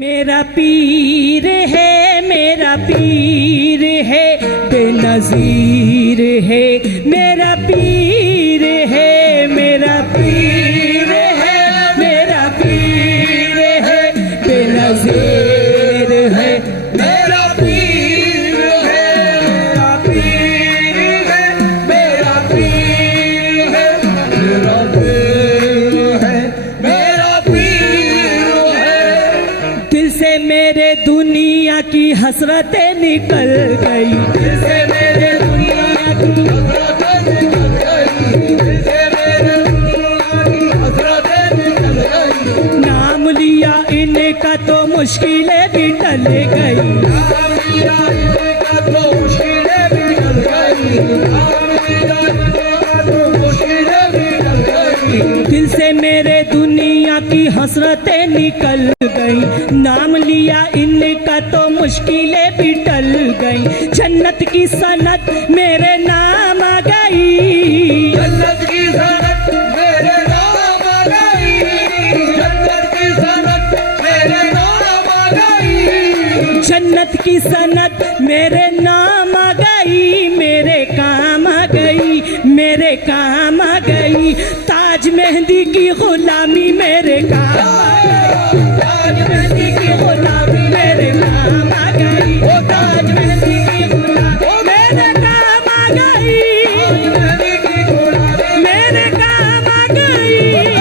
मेरा पीर है बेनज़ीर है, मेरा पीर है, मेरा पीर है, मेरा पीर है बेनज़ीर है, मेरा पीर है, मेरा पीर है, मेरा पीर है, मेरा पीर है, मेरा पीर है। दिल से मेरे दुनिया की हसरतें निकल गई, दिल से मेरे दुनिया की हसरतें निकल गई, दिल से मेरे दुनिया की हसरतें निकल गई। नाम लिया इनका तो मुश्किलें भी टल गई, नाम लिया इनका तो मुश्किलें भी टल गई, नाम लिया इनका तो मुश्किलें भी टल गई। दिल से मेरे दुनिया की हसरतें निकल गई, नाम लिया इनका तो मुश्किलें भी टल गई। जन्नत की सनत मेरे नाम आ गई, जन्नत की सनत मेरे नाम आ गई, जन्नत की सनत मेरे नाम आ गई, जन्नत की सनत मेरे नाम आ गई, मेरे काम आ गई, मेरे काम आ गई। ताज मेहंदी की गुलामी मेरे काम आ गई, ताज मेहंदी की गुलामी मेरे काम आ गई, ओ ताज मेहंदी की गुलामी मेरे काम आ गई, ताज मेहंदी की गुलामी मेरे काम आ गई, ताज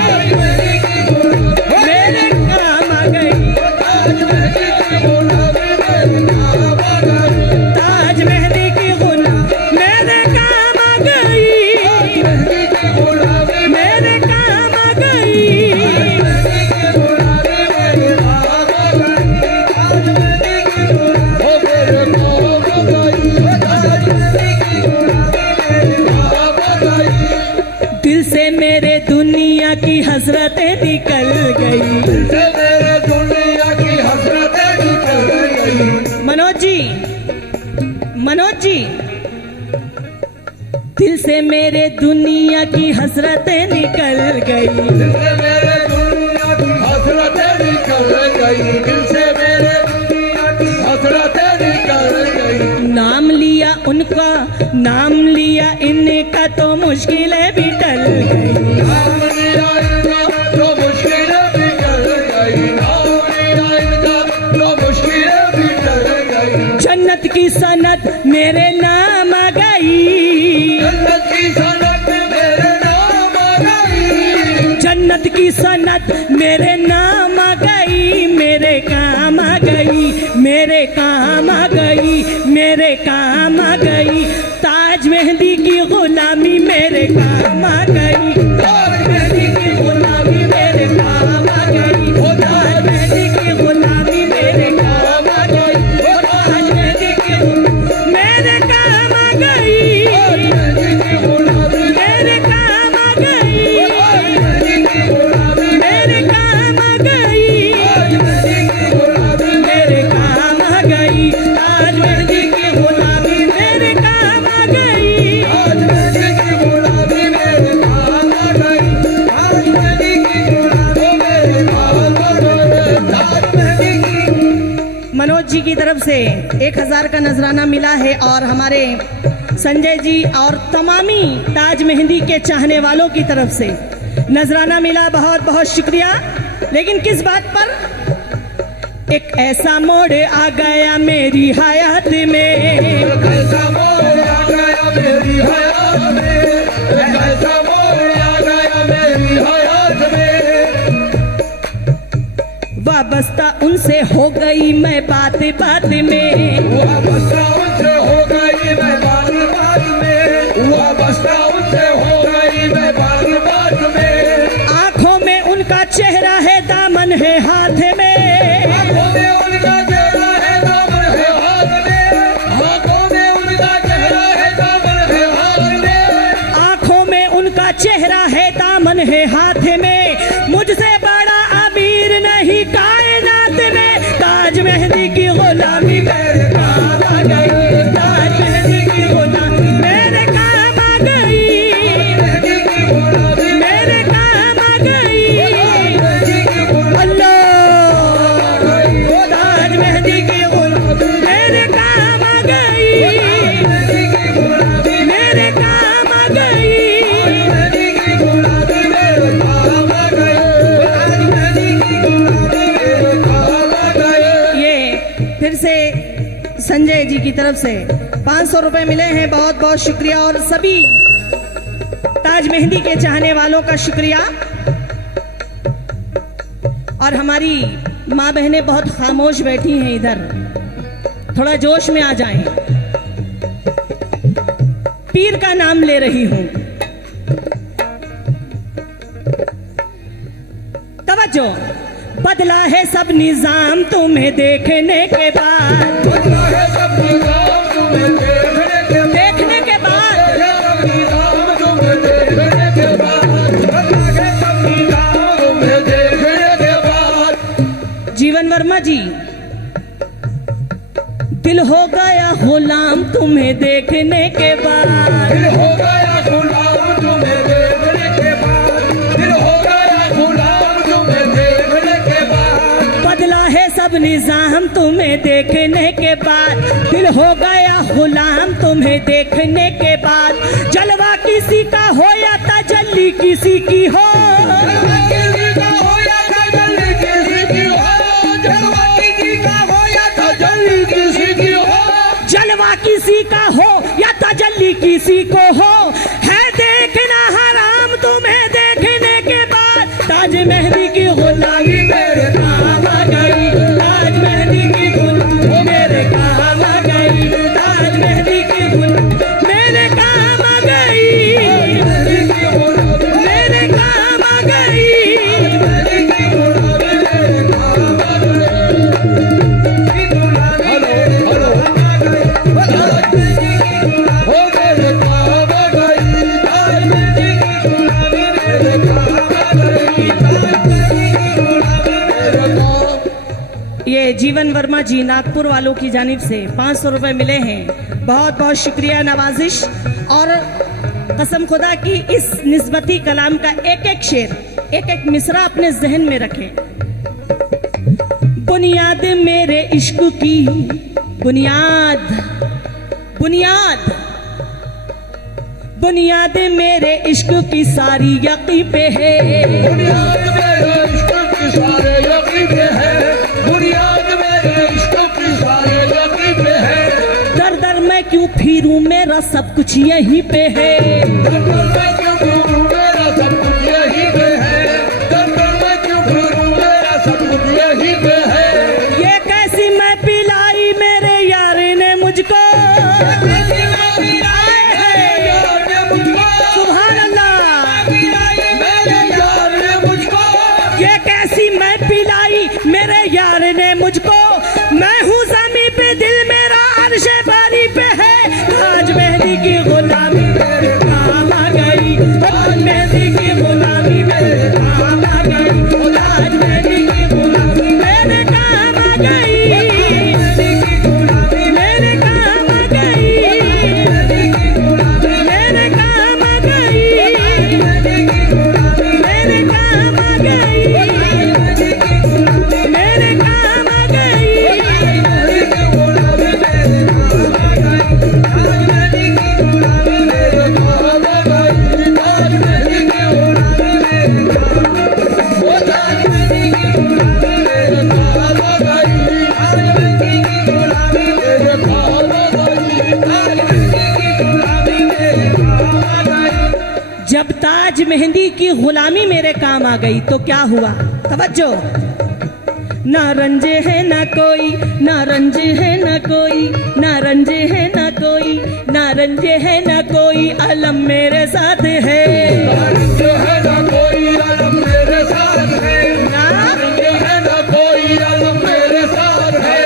मेहंदी की गुलामी मेरे काम आ गई, ताज मेहंदी की गुलामी मेरे काम आ गई, ताज मेहंदी की गुलामी मेरे काम आ गई, ताज मेहंदी की गुलामी मेरे काम आ गई, दिल से मेरे दुनिया की हसरतें निकल गई, दिल से मेरे दुनिया की हसरतें निकल गई। मनोज जी दिल से मेरे दुनिया की हसरतें निकल गई, दिल से मेरे दुनिया की हसरतें निकल गई, दिल से मेरे दुनिया की हसरतें निकल गई। नाम लिया उनका, नाम लिया इनका तो मुश्किलें भी टल गई, नाम लिया इनका तो मुश्किलें भी टल गई, नाम लिया इनका तो मुश्किलें भी टल गई। जन्नत की सनत मेरे नाम आ गई, जन्नत की सनत मेरे नाम आ गई, जन्नत की सनत मेरे नाम आ गई, मेरे काम आ गई, मेरे काम आ गई, मेरे काम आ गई। ताज मेहंदी की गुलामी मेरे काम आ गई, ताज मेहंदी की गुलामी मेरे काम आ गई, ताज मेहंदी की गुलामी मेरे काम आ गई, ताज मेहंदी की गुलामी मेरे काम आ गई, ताज मेहंदी की गुलामी मेरे काम आ गई, ताज मेहंदी की गुलामी मेरे काम आ गई, ताज मेहंदी की गुलामी मेरे काम आ गई, ताज मेहंदी की गुलामी मेरे काम आ गई, ताज मेहंदी की गुलामी मेरे काम आ गई, ताज मेहंदी की गुलामी मेरे काम आ गई, ताज मेहंदी की। मनोज जी की तरफ से 1000 का नजराना मिला है और हमारे संजय जी और तमामी ताज मेहंदी के चाहने वालों की तरफ से नजराना मिला, बहुत बहुत शुक्रिया। लेकिन किस बात पर? एक ऐसा मोड़ आ गया मेरी हयात में, एक ऐसा मोड़ आ गया मेरी हयात में, एक ऐसा मोड़ आ गया मेरी हयात में। वाबस्ता उनसे हो गई मैं बात बात में, वाबस्ता उनसे हो गई मैं बात बात में, वाबस्ता उनसे हो गई मैं बात बात में। आंखों में उनका चेहरा है, दामन है हाथ में, आंखों में उनका चेहरा है, दामन है हाथ में, आंखों में उनका चेहरा है, दामन है हाथ में, आंखों में उनका चेहरा है, दामन है हाथ में। मुझसे बड़ा अमीर नहीं कायनात में, ताज मेहंदी की गुलामी मेरे काम आ गई, ताज मेहंदी की गुलामी मेरे काम आ गई, मेहंदी की गुलामी मेरे काम आ गई। अल्लाह फिर से संजय जी की तरफ से 500 रुपए मिले हैं, बहुत बहुत शुक्रिया। और सभी ताज मेहंदी के चाहने वालों का शुक्रिया। और हमारी माँ बहनें बहुत खामोश बैठी हैं इधर, थोड़ा जोश में आ जाएं। पीर का नाम ले रही हूं, तवज्जो। बदला है सब निजाम तुम्हें देखने के बाद, बदला है सब निजाम तुम्हें देखने के बाद, निजाम तुम्हें देखने के बाद, बदला है सब निजाम तुम्हें देखने के बाद। जीवन वर्मा जी, दिल हो गया गुलाम तुम्हें देखने के बाद, दिल हो गया गुलाम तुम्हें देखने के बाद, दिल हो गया गुलाम तुम्हें देखने के बाद। बदला है सब निजाम तुम्हें देखने के बाद, दिल हो गया गुलाम तुम्हें देखने के बाद। जलवा किसी का हो या तजल्ली किसी की हो, किसी का हो या तजल्ली किसी की हो, जलवा किसी का हो या तजल्ली किसी की हो, जलवा किसी का हो या तजल्ली किसी को हो, है देखना हराम तुम्हें देखने के बाद। ताज मेहंदी की गुलामी मेरे काम आ गई, ताज मेहंदी की गुलामी मेरे काम आ गई, ताज मेहंदी की गुलामी मेरे काम आ गई, मेरे काम आ गई। ये जीवन वर्मा जी नागपुर वालों की जानिब से 500 रुपए मिले हैं, बहुत बहुत शुक्रिया नवाजिश। और कसम खुदा की इस निस्बती कलाम का एक एक शेर, एक एक मिसरा अपने जहन में रखें। बुनियाद मेरे इश्क की, बुनियाद बुनियाद बुनियाद मेरे इश्क की सारी यकीन पे है, बुनियाद मेरे इश्क की सारे यकीन पे है, बुनियाद मेरे इश्क की सारे यकीन पे है। दर दर मैं क्यों फिरूं मेरा सब कुछ यहीं पे है, दर दर मैं क्यों फिरूं मेरा सब कुछ यहीं पे है, दर दर मैं क्यों फिरूं मेरा सब कुछ यहीं पे है। ये कैसी मैं पिलाई मेरे यार ने मुझको, सुभान अल्लाह। ये कैसी मैं पिलाई मेरे यार ने मुझको, मैं हूँ ज़मीं पे दिल मेरा अर्शे बारी पे है। ताज मेहंदी की गुलामी मेरे काम आ गई, ताज मेहंदी की गुलामी मेरे काम आ गई, ताज मेहंदी की गुलामी मेरे काम आ गई, मेरे काम आ गई, मेरे काम आ गई, मेरे काम आ गई, मेरे काम आ गई। जब ताज मेहंदी की गुलामी मेरे काम आ गई तो क्या हुआ, तवज्जो। ना रंजे है ना कोई, ना रंजे है ना कोई, ना रंजे है ना कोई, ना रंजे है ना कोई, अलम मेरे साथ है, जो है ना कोई आलम मेरे साथ है, ना जो है ना कोई आलम मेरे साथ है।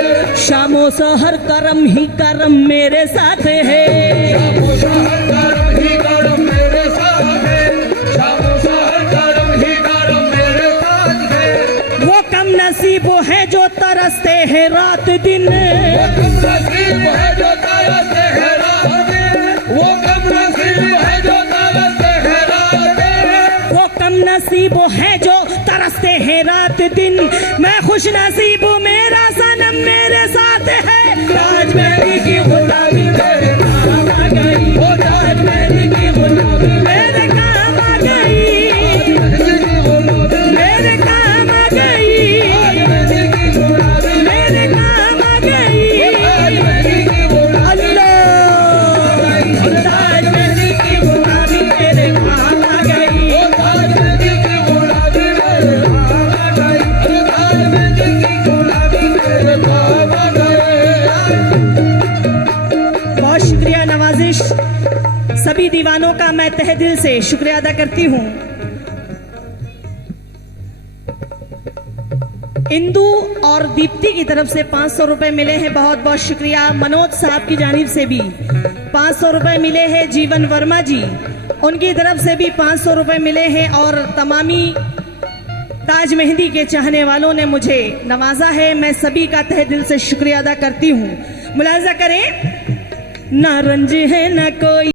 शामो सहर करम ही करम मेरे साथ है, शामो सहर करम ही करम मेरे साथ है, शामो सहर करम ही करम मेरे साथ है। वो कम नसीब है जो तरसते हैं रात दिन, वो कम नसीब है जो तरसते हैं रात दिन, वो कम नसीब है जो तरसते हैं रात दिन, वो कम नसीब है जो तरसते हैं रात दिन। मैं खुश नसीब हूँ मेरा सनम मेरे साथ है। ताज मेहंदी की गुलामी मेरे काम आ गई, ओ ताज मेहंदी की गुलामी मेरे काम आ गई, मेरे काम आ गई, मेरे काम आ गई। सभी दीवानों का मैं तहे दिल से शुक्रिया अदा करती हूँ। इंदु और दीप्ति की तरफ से 500 रुपए मिले हैं, बहुत बहुत शुक्रिया। मनोज साहब की जानिब से भी 500 रुपए मिले हैं। जीवन वर्मा जी, उनकी तरफ से भी 500 रुपए मिले हैं। और तमामी ताज मेहंदी के चाहने वालों ने मुझे नवाजा है, मैं सभी का तहे दिल से शुक्रिया अदा करती हूँ। मुलाजा करें, ना रंज है ना कोई